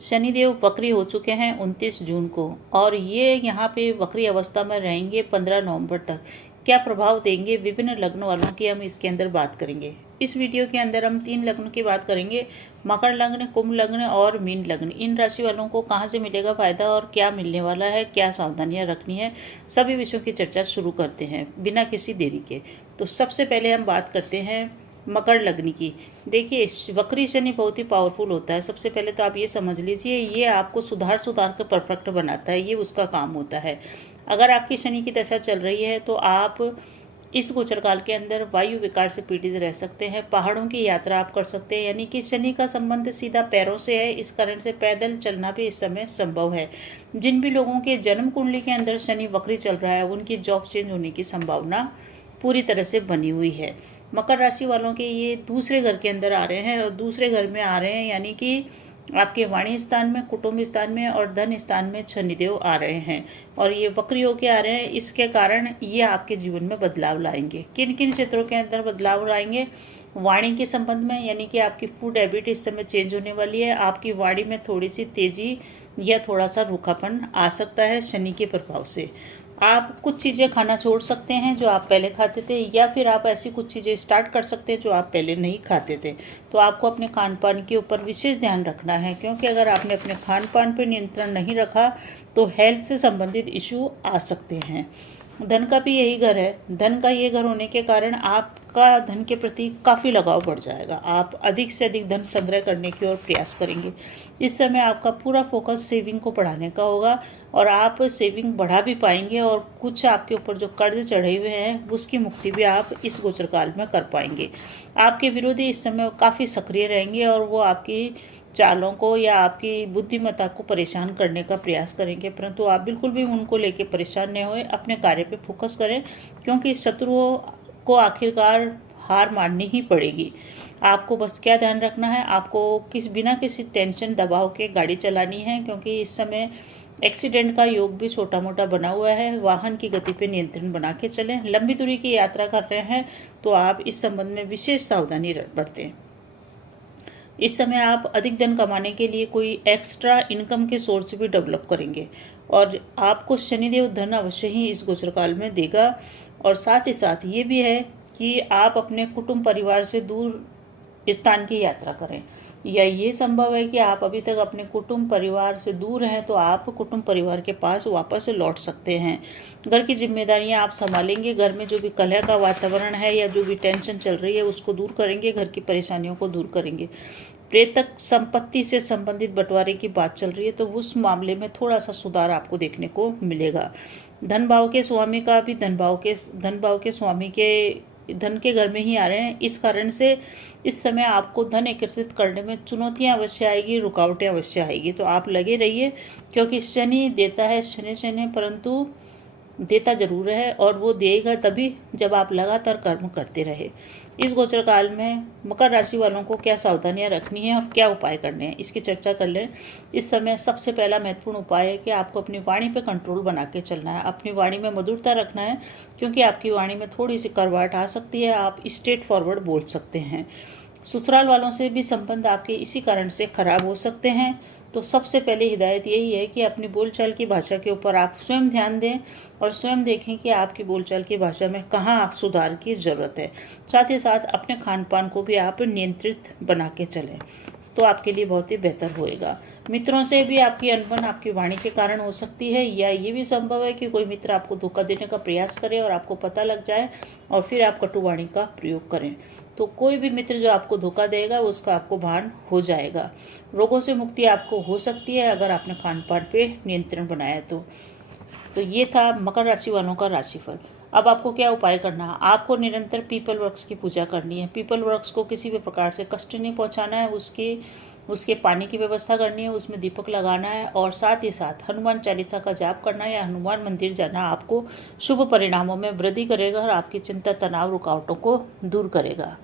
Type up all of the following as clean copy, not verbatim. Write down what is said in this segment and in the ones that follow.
शनिदेव वक्री हो चुके हैं 29 जून को, और ये यहाँ पे वक्री अवस्था में रहेंगे 15 नवंबर तक। क्या प्रभाव देंगे विभिन्न लग्न वालों की हम इसके अंदर बात करेंगे। इस वीडियो के अंदर हम 3 लग्न की बात करेंगे, मकर लग्न, कुंभ लग्न और मीन लग्न। इन राशि वालों को कहाँ से मिलेगा फायदा और क्या मिलने वाला है, क्या सावधानियां रखनी है, सभी विषयों की चर्चा शुरू करते हैं बिना किसी देरी के। तो सबसे पहले हम बात करते हैं मकर लग्न की। देखिए, वक्री शनि बहुत ही पावरफुल होता है। सबसे पहले तो आप ये समझ लीजिए, ये आपको सुधार कर परफेक्ट बनाता है, ये उसका काम होता है। अगर आपकी शनि की दशा चल रही है तो आप इस गोचर काल के अंदर वायु विकार से पीड़ित रह सकते हैं। पहाड़ों की यात्रा आप कर सकते हैं, यानी कि शनि का संबंध सीधा पैरों से है, इस कारण से पैदल चलना भी इस समय संभव है। जिन भी लोगों के जन्म कुंडली के अंदर शनि वक्री चल रहा है, उनकी जॉब चेंज होने की संभावना पूरी तरह से बनी हुई है। मकर राशि वालों के ये दूसरे घर के अंदर आ रहे हैं, और दूसरे घर में आ रहे हैं यानी कि आपके वाणी स्थान में, कुटुंब स्थान में और धन स्थान में शनिदेव आ रहे हैं, और ये वक्री होके आ रहे हैं। इसके कारण ये आपके जीवन में बदलाव लाएंगे। किन किन क्षेत्रों के अंदर बदलाव लाएंगे? वाणी के संबंध में, यानी कि आपकी फूड हैबिट इस समय चेंज होने वाली है। आपकी वाणी में थोड़ी सी तेजी या थोड़ा सा रूखापन आ सकता है शनि के प्रभाव से। आप कुछ चीज़ें खाना छोड़ सकते हैं जो आप पहले खाते थे, या फिर आप ऐसी कुछ चीज़ें स्टार्ट कर सकते हैं जो आप पहले नहीं खाते थे। तो आपको अपने खान पान के ऊपर विशेष ध्यान रखना है, क्योंकि अगर आपने अपने खान पान पर नियंत्रण नहीं रखा तो हेल्थ से संबंधित इशू आ सकते हैं। धन का भी यही घर है। धन का ये घर होने के कारण आपका धन के प्रति काफ़ी लगाव बढ़ जाएगा। आप अधिक से अधिक धन संग्रह करने की ओर प्रयास करेंगे। इस समय आपका पूरा फोकस सेविंग को बढ़ाने का होगा, और आप सेविंग बढ़ा भी पाएंगे, और कुछ आपके ऊपर जो कर्ज चढ़े हुए हैं उसकी मुक्ति भी आप इस गोचर काल में कर पाएंगे। आपके विरोधी इस समय काफ़ी सक्रिय रहेंगे, और वो आपकी चालों को या आपकी बुद्धिमत्ता को परेशान करने का प्रयास करेंगे, परंतु आप बिल्कुल भी उनको लेके परेशान नहीं होए, अपने कार्य पे फोकस करें, क्योंकि शत्रुओं को आखिरकार हार माननी ही पड़ेगी। आपको बस क्या ध्यान रखना है, आपको बिना किसी टेंशन दबाव के गाड़ी चलानी है, क्योंकि इस समय एक्सीडेंट का योग भी छोटा मोटा बना हुआ है। वाहन की गति पे नियंत्रण बना के चलें। लंबी दूरी की यात्रा कर रहे हैं तो आप इस संबंध में विशेष सावधानी बरतें। इस समय आप अधिक धन कमाने के लिए कोई एक्स्ट्रा इनकम के सोर्स भी डेवलप करेंगे, और आपको शनिदेव धन अवश्य ही इस गोचर काल में देगा। और साथ ही साथ ये भी है कि आप अपने कुटुंब परिवार से दूर स्थान की यात्रा करें, या ये संभव है कि आप अभी तक अपने कुटुंब परिवार से दूर हैं तो आप कुटुंब परिवार के पास वापस लौट सकते हैं। घर की जिम्मेदारियां आप संभालेंगे। घर में जो भी कलह का वातावरण है या जो भी टेंशन चल रही है उसको दूर करेंगे, घर की परेशानियों को दूर करेंगे। प्रेतक संपत्ति से संबंधित बंटवारे की बात चल रही है, तो उस मामले में थोड़ा सा सुधार आपको देखने को मिलेगा। धन भाव के स्वामी का भी धन भाव के स्वामी के धन के घर में ही आ रहे हैं। इस कारण से इस समय आपको धन एकत्रित करने में चुनौतियां अवश्य आएगी, रुकावटें अवश्य आएगी। तो आप लगे रहिए, क्योंकि शनि देता है, शनि परंतु देता जरूर है, और वो देगा तभी जब आप लगातार कर्म करते रहे। इस गोचर काल में मकर राशि वालों को क्या सावधानियां रखनी है और क्या उपाय करने हैं, इसकी चर्चा कर लें। इस समय सबसे पहला महत्वपूर्ण उपाय है कि आपको अपनी वाणी पे कंट्रोल बना के चलना है। अपनी वाणी में मधुरता रखना है, क्योंकि आपकी वाणी में थोड़ी सी करवाहट आ सकती है। आप स्ट्रेट फॉरवर्ड बोल सकते हैं। ससुराल वालों से भी संबंध आपके इसी कारण से खराब हो सकते हैं। तो सबसे पहले हिदायत यही है कि अपनी बोलचाल की भाषा के ऊपर आप स्वयं ध्यान दें, और स्वयं देखें कि आपकी बोलचाल की भाषा में कहाँ सुधार की ज़रूरत है। साथ ही साथ अपने खान पान को भी आप नियंत्रित बना के चलें, तो आपके लिए बहुत ही बेहतर होएगा। मित्रों से भी आपकी अनबन आपकी वाणी के कारण हो सकती है, या ये भी संभव है कि कोई मित्र आपको धोखा देने का प्रयास करे और आपको पता लग जाए, और फिर आप कटुवाणी का प्रयोग करें। तो कोई भी मित्र जो आपको धोखा देगा उसका आपको भान हो जाएगा। रोगों से मुक्ति आपको हो सकती है अगर आपने खान पान पे नियंत्रण बनाया तो ये था मकर राशि वालों का राशिफल। अब आपको क्या उपाय करना है? आपको निरंतर पीपल वृक्ष की पूजा करनी है। पीपल वृक्ष को किसी भी प्रकार से कष्ट नहीं पहुंचाना है। उसके पानी की व्यवस्था करनी है, उसमें दीपक लगाना है, और साथ ही साथ हनुमान चालीसा का जाप करना है, या हनुमान मंदिर जाना आपको शुभ परिणामों में वृद्धि करेगा और आपकी चिंता, तनाव, रुकावटों को दूर करेगा।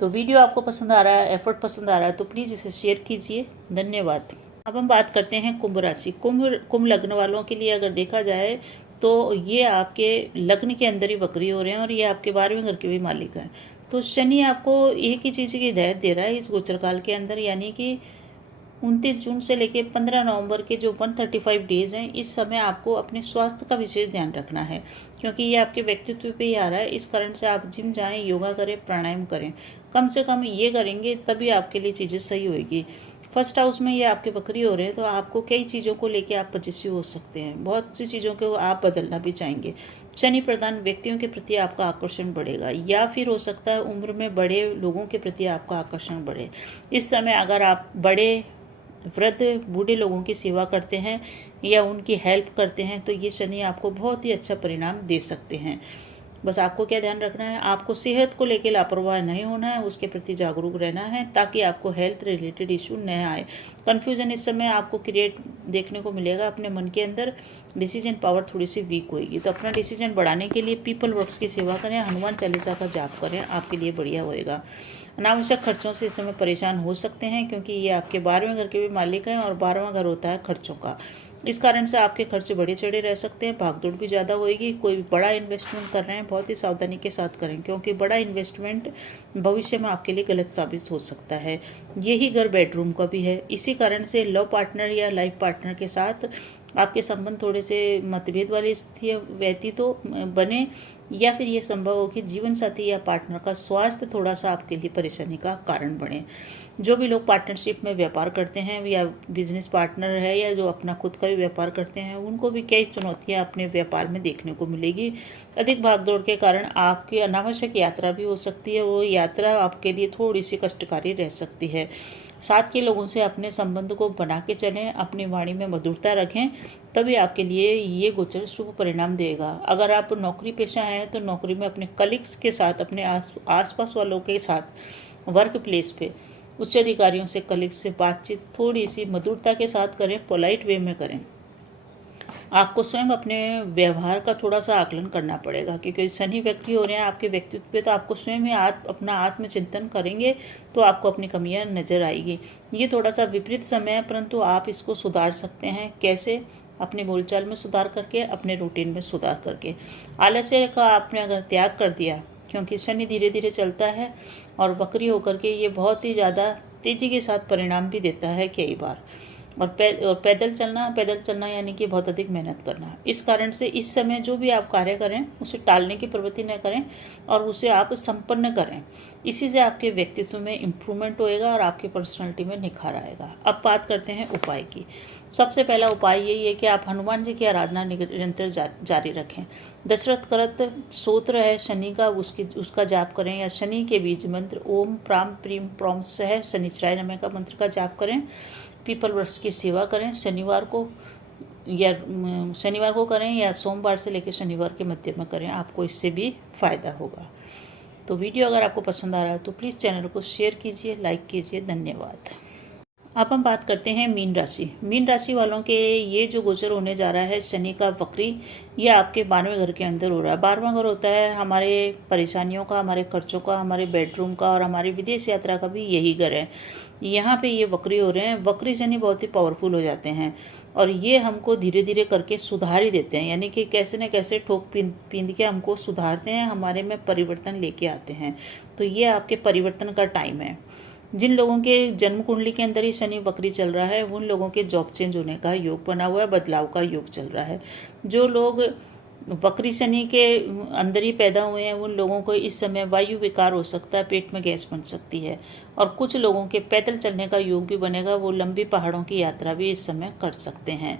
तो वीडियो आपको पसंद आ रहा है, एफर्ट पसंद आ रहा है, तो प्लीज़ इसे शेयर कीजिए। धन्यवाद। अब हम बात करते हैं कुंभ राशि। कुंभ लग्न वालों के लिए अगर देखा जाए तो ये आपके लग्न के अंदर ही वक्री हो रहे हैं, और ये आपके 12वें घर के भी मालिक हैं। तो शनि आपको एक ही चीज़ की हिदायत दे रहा है इस गोचर काल के अंदर, यानी कि 29 जून से लेकर 15 नवंबर के जो 135 डेज हैं, इस समय आपको अपने स्वास्थ्य का विशेष ध्यान रखना है, क्योंकि ये आपके व्यक्तित्व पे ही आ रहा है। इस कारण से आप जिम जाएं, योगा करें, प्राणायाम करें। कम से कम ये करेंगे तभी आपके लिए चीज़ें सही होगी। फर्स्ट हाउस में ये आपके वक्री हो रहे हैं, तो आपको कई चीज़ों को लेके आप पजेसिव हो सकते हैं। बहुत सी चीज़ों को आप बदलना भी चाहेंगे। शनि प्रधान व्यक्तियों के प्रति आपका आकर्षण बढ़ेगा, या फिर हो सकता है उम्र में बड़े लोगों के प्रति आपका आकर्षण बढ़े। इस समय अगर आप बड़े वृद्ध बूढ़े लोगों की सेवा करते हैं या उनकी हेल्प करते हैं, तो ये शनि आपको बहुत ही अच्छा परिणाम दे सकते हैं। बस आपको क्या ध्यान रखना है, आपको सेहत को लेकर लापरवाह नहीं होना है, उसके प्रति जागरूक रहना है, ताकि आपको हेल्थ रिलेटेड इशू न आए। कन्फ्यूजन इस समय आपको क्रिएट देखने को मिलेगा अपने मन के अंदर। डिसीजन पावर थोड़ी सी वीक होगी, तो अपना डिसीजन बढ़ाने के लिए पीपल वर्क्स की सेवा करें, हनुमान चालीसा का जाप करें, आपके लिए बढ़िया होएगा। अनावश्यक खर्चों से इस समय परेशान हो सकते हैं, क्योंकि ये आपके 12वें घर के भी मालिक हैं और 12वां घर होता है खर्चों का। इस कारण से आपके खर्च बढ़े चढ़े रह सकते हैं, भागदौड़ भी ज़्यादा होएगी। कोई बड़ा इन्वेस्टमेंट कर रहे हैं, बहुत ही सावधानी के साथ करें, क्योंकि बड़ा इन्वेस्टमेंट भविष्य में आपके लिए गलत साबित हो सकता है। यही घर बेडरूम का भी है। इसी कारण से लव पार्टनर या लाइफ पार्टनर के साथ आपके संबंध थोड़े से मतभेद वाली स्थितियाँ व्यतीत तो बने, या फिर ये संभव हो कि जीवन साथी या पार्टनर का स्वास्थ्य थोड़ा सा आपके लिए परेशानी का कारण बने। जो भी लोग पार्टनरशिप में व्यापार करते हैं या बिजनेस पार्टनर है या जो अपना खुद का भी व्यापार करते हैं, उनको भी कई चुनौतियां अपने व्यापार में देखने को मिलेगी। अधिक भागदौड़ के कारण आपकी अनावश्यक यात्रा भी हो सकती है, वो यात्रा आपके लिए थोड़ी सी कष्टकारी रह सकती है। साथ के लोगों से अपने संबंध को बना के चलें, अपनी वाणी में मधुरता रखें, तभी आपके लिए ये गोचर शुभ परिणाम देगा। अगर आप नौकरी पेशा हैं तो नौकरी में अपने कलीग्स के साथ, अपने आसपास वालों के साथ, वर्क प्लेस पे उच्च अधिकारियों से, कलीग्स से बातचीत थोड़ी सी मधुरता के साथ करें, पोलाइट वे में करें। आपको स्वयं अपने व्यवहार का थोड़ा सा आकलन करना पड़ेगा, क्योंकि शनि वक्री हो रहे हैं आपके व्यक्तित्व पे, तो आपको स्वयं ही अपना आत्मचिंतन करेंगे तो आपको अपनी कमियां नजर आएगी। ये थोड़ा सा विपरीत समय है, परंतु आप इसको सुधार सकते हैं। कैसे? अपने बोलचाल में सुधार करके, अपने रूटीन में सुधार करके। आलस्य का आपने अगर त्याग कर दिया, क्योंकि शनि धीरे धीरे चलता है और वक्री होकर के ये बहुत ही ज़्यादा तेजी के साथ परिणाम भी देता है कई बार। और पैदल चलना यानी कि बहुत अधिक मेहनत करना। इस कारण से इस समय जो भी आप कार्य करें उसे टालने की प्रवृत्ति न करें और उसे आप संपन्न करें। इसी से आपके व्यक्तित्व में इम्प्रूवमेंट होएगा और आपकी पर्सनालिटी में निखार आएगा। अब बात करते हैं उपाय की। सबसे पहला उपाय यही है कि आप हनुमान जी की आराधना निरंतर जारी रखें। दशरथ करत स्तोत्र है शनि का, उसका जाप करें, या शनि के बीज मंत्र ओम प्राम प्रीम प्रोम सह शनिचराय नमः का मंत्र का जाप करें। पीपल वृक्ष की सेवा करें, शनिवार को करें या सोमवार से लेकर शनिवार के मध्य में करें, आपको इससे भी फायदा होगा। तो वीडियो अगर आपको पसंद आ रहा है तो प्लीज़ चैनल को शेयर कीजिए, लाइक कीजिए। धन्यवाद। अब हम बात करते हैं मीन राशि। मीन राशि वालों के ये जो गोचर होने जा रहा है शनि का वक्री, ये आपके 12वें घर के अंदर हो रहा है। 12वां घर होता है हमारे परेशानियों का, हमारे खर्चों का, हमारे बेडरूम का और हमारी विदेश यात्रा का भी यही घर है। यहाँ पे ये वक्री हो रहे हैं। वक्री शनि बहुत ही पावरफुल हो जाते हैं और ये हमको धीरे धीरे करके सुधार ही देते हैं, यानी कि कैसे न कैसे ठोक पींद के हमको सुधारते हैं, हमारे में परिवर्तन लेके आते हैं। तो ये आपके परिवर्तन का टाइम है। जिन लोगों के जन्म कुंडली के अंदर ही शनि वक्री चल रहा है, उन लोगों के जॉब चेंज होने का योग बना हुआ है, बदलाव का योग चल रहा है। जो लोग वक्री शनि के अंदर ही पैदा हुए हैं, उन लोगों को इस समय वायु विकार हो सकता है, पेट में गैस बन सकती है। और कुछ लोगों के पैदल चलने का योग भी बनेगा, वो लंबी पहाड़ों की यात्रा भी इस समय कर सकते हैं।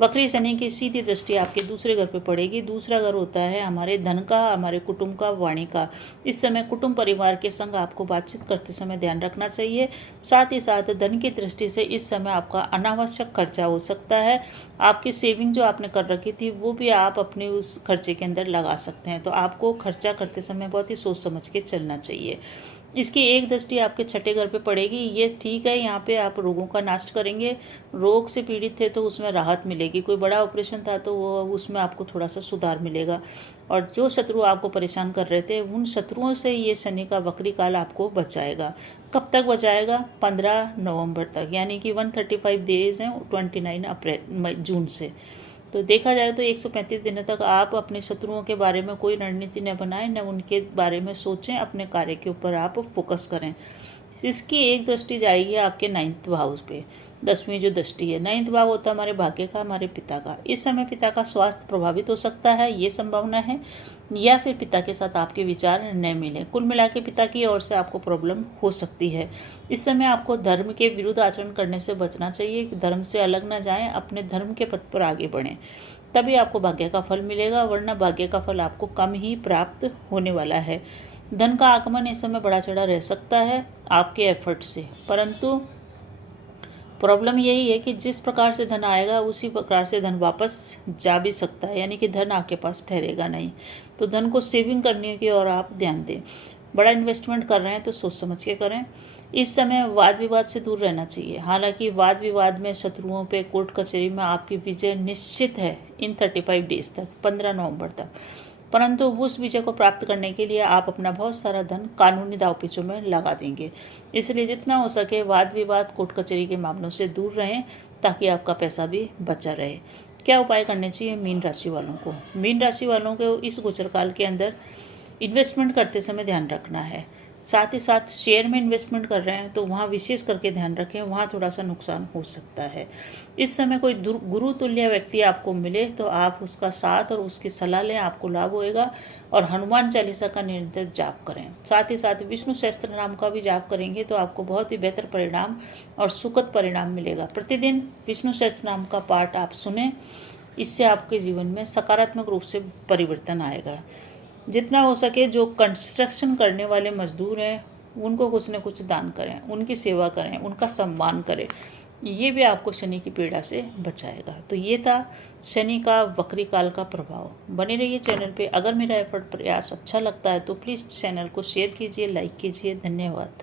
वक्री शनि की सीधी दृष्टि आपके दूसरे घर पे पड़ेगी। दूसरा घर होता है हमारे धन का, हमारे कुटुंब का, वाणी का। इस समय कुटुंब परिवार के संग आपको बातचीत करते समय ध्यान रखना चाहिए। साथ ही साथ धन की दृष्टि से इस समय आपका अनावश्यक खर्चा हो सकता है। आपकी सेविंग जो आपने कर रखी थी वो भी आप अपने उस खर्चे के अंदर लगा सकते हैं। तो आपको खर्चा करते समय बहुत ही सोच समझ के चलना चाहिए। इसकी एक दृष्टि आपके छठे घर पे पड़ेगी। ये ठीक है, यहाँ पे आप रोगों का नाश करेंगे। रोग से पीड़ित थे तो उसमें राहत मिलेगी। कोई बड़ा ऑपरेशन था तो वो उसमें आपको थोड़ा सा सुधार मिलेगा। और जो शत्रु आपको परेशान कर रहे थे, उन शत्रुओं से ये शनि का वक्री काल आपको बचाएगा। कब तक बचाएगा? 15 नवंबर तक, यानी कि 135 डेज हैं 29 जून से। तो देखा जाए तो 135 दिनों तक आप अपने शत्रुओं के बारे में कोई रणनीति न बनाएं, न उनके बारे में सोचें, अपने कार्य के ऊपर आप फोकस करें। इसकी एक दृष्टि जाएगी आपके 9th हाउस पे। 10वीं जो दृष्टि है। 9th भाव होता है हमारे भाग्य का, हमारे पिता का। इस समय पिता का स्वास्थ्य प्रभावित हो सकता है, ये संभावना है, या फिर पिता के साथ आपके विचार न मिले। कुल मिला के पिता की ओर से आपको प्रॉब्लम हो सकती है। इस समय आपको धर्म के विरुद्ध आचरण करने से बचना चाहिए। धर्म से अलग न जाएं, अपने धर्म के पथ पर आगे बढ़ें, तभी आपको भाग्य का फल मिलेगा, वरना भाग्य का फल आपको कम ही प्राप्त होने वाला है। धन का आगमन इस समय बड़ा चढ़ा रह सकता है आपके एफर्ट से, परंतु प्रॉब्लम यही है कि जिस प्रकार से धन आएगा उसी प्रकार से धन वापस जा भी सकता है, यानी कि धन आपके पास ठहरेगा नहीं। तो धन को सेविंग करने की ओर आप ध्यान दें। बड़ा इन्वेस्टमेंट कर रहे हैं तो सोच समझ के करें। इस समय वाद विवाद से दूर रहना चाहिए। हालांकि वाद विवाद में, शत्रुओं पे, कोर्ट कचहरी में आपकी विजय निश्चित है इन 35 डेज तक, 15 नवंबर तक। परंतु उस विजय को प्राप्त करने के लिए आप अपना बहुत सारा धन कानूनी दांवपेचों में लगा देंगे। इसलिए जितना हो सके वाद विवाद, कोर्ट कचहरी के मामलों से दूर रहें, ताकि आपका पैसा भी बचा रहे। क्या उपाय करने चाहिए मीन राशि वालों को? मीन राशि वालों को इस गोचर काल के अंदर इन्वेस्टमेंट करते समय ध्यान रखना है। साथ ही साथ शेयर में इन्वेस्टमेंट कर रहे हैं तो वहाँ विशेष करके ध्यान रखें, वहाँ थोड़ा सा नुकसान हो सकता है। इस समय कोई गुरु तुल्य व्यक्ति आपको मिले तो आप उसका साथ और उसकी सलाह लें, आपको लाभ होएगा। और हनुमान चालीसा का निरंतर जाप करें। साथ ही साथ विष्णु सहस्त्र नाम का भी जाप करेंगे तो आपको बहुत ही बेहतर परिणाम और सुखद परिणाम मिलेगा। प्रतिदिन विष्णु सहस्त्र नाम का पाठ आप सुने, इससे आपके जीवन में सकारात्मक रूप से परिवर्तन आएगा। जितना हो सके जो कंस्ट्रक्शन करने वाले मजदूर हैं उनको कुछ न कुछ दान करें, उनकी सेवा करें, उनका सम्मान करें। ये भी आपको शनि की पीड़ा से बचाएगा। तो ये था शनि का वक्री काल का प्रभाव। बने रहिए चैनल पे। अगर मेरा एफर्ट प्रयास अच्छा लगता है तो प्लीज़ चैनल को शेयर कीजिए, लाइक कीजिए। धन्यवाद।